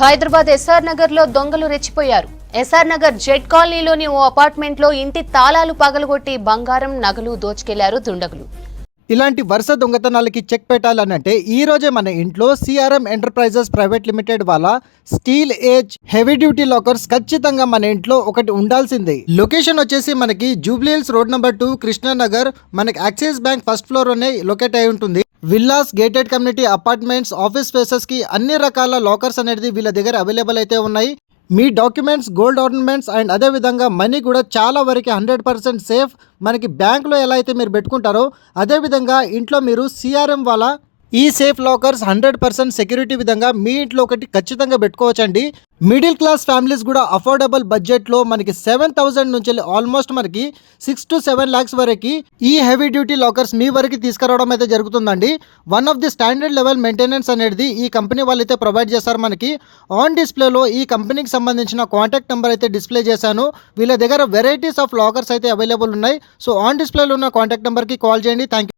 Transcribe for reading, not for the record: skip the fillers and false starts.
Hyderabad SR Nagar లో దొంగలు రెచ్చిపోయారు. ఎస్ఆర్ నగర్ జెడ్ కాలనీలోని ఓ అపార్ట్మెంట్ లో ఇంటి తాళాలు పగలగొట్టి బంగారం, నగలు దోచుకెళ్లారు దుండగులు. ఇలాంటి వరుస దొంగతనాలకి చెక్ పెట్టాలనంటే ఈ రోజే మన ఇంట్లో సిఆర్ఎం ఎంటర్ప్రైజెస్ ప్రైవేట్ లిమిటెడ్ వాళ్ళ steel age heavy duty lockers ఖచ్చితంగా మన ఇంట్లో ఒకటి ఉండాల్సిందే. లొకేషన్ వచ్చేసి మనకి Jubilee hills road number 2 Krishna Nagar, మనకి యాక్సిస్ బ్యాంక్ ఫస్ట్ ఫ్లోర్ లోనే లొకేట్ అయి ఉంటుంది. Villas, gated community apartments, office spaces కి అన్ని రకాల లాకర్స్ అనేది వీళ్ళ దగ్గర అవైలబుల్ అయితే ఉన్నాయి. మీ డాక్యుమెంట్స్, గోల్డ్ ఆర్నమెంట్స్ అండ్ అదే విధంగా మనీ కూడా చాలా వరకు 100% సేఫ్. మనకి బ్యాంక్లో ఎలా అయితే మీరు పెట్టుకుంటారో అదే విధంగా ఇంట్లో మీరు సిఆర్ఎం వాళ్ళ ఈ సేఫ్ లాకర్స్ 100% సెక్యూరిటీ విధంగా మీ ఇంట్లో ఒకటి ఖచ్చితంగా పెట్టుకోవచ్చండి. మిడిల్ క్లాస్ ఫ్యామిలీస్ కూడా అఫోర్డబుల్ బడ్జెట్లో మనకి 7,000 నుంచి ఆల్మోస్ట్ మనకి 6 to 7 lakhs వరకు ఈ హెవీ డ్యూటీ లాకర్స్ మీ వరకు తీసుకురావడం అయితే జరుగుతుందండి. One of the standard level maintenance అనేది ఈ కంపెనీ వాళ్ళు అయితే ప్రొవైడ్ చేస్తారు. మనకి ఆన్ డిస్ప్లేలో ఈ కంపెనీకి సంబంధించిన కాంటాక్ట్ నెంబర్ అయితే డిస్ప్లే చేశాను. వీళ్ళ దగ్గర వెరైటీస్ ఆఫ్ లాకర్స్ అయితే అవైలబుల్ ఉన్నాయి. సో ఆన్ డిస్ప్లేలో ఉన్న కాంటాక్ట్ నెంబర్కి కాల్ చేయండి. Thank you.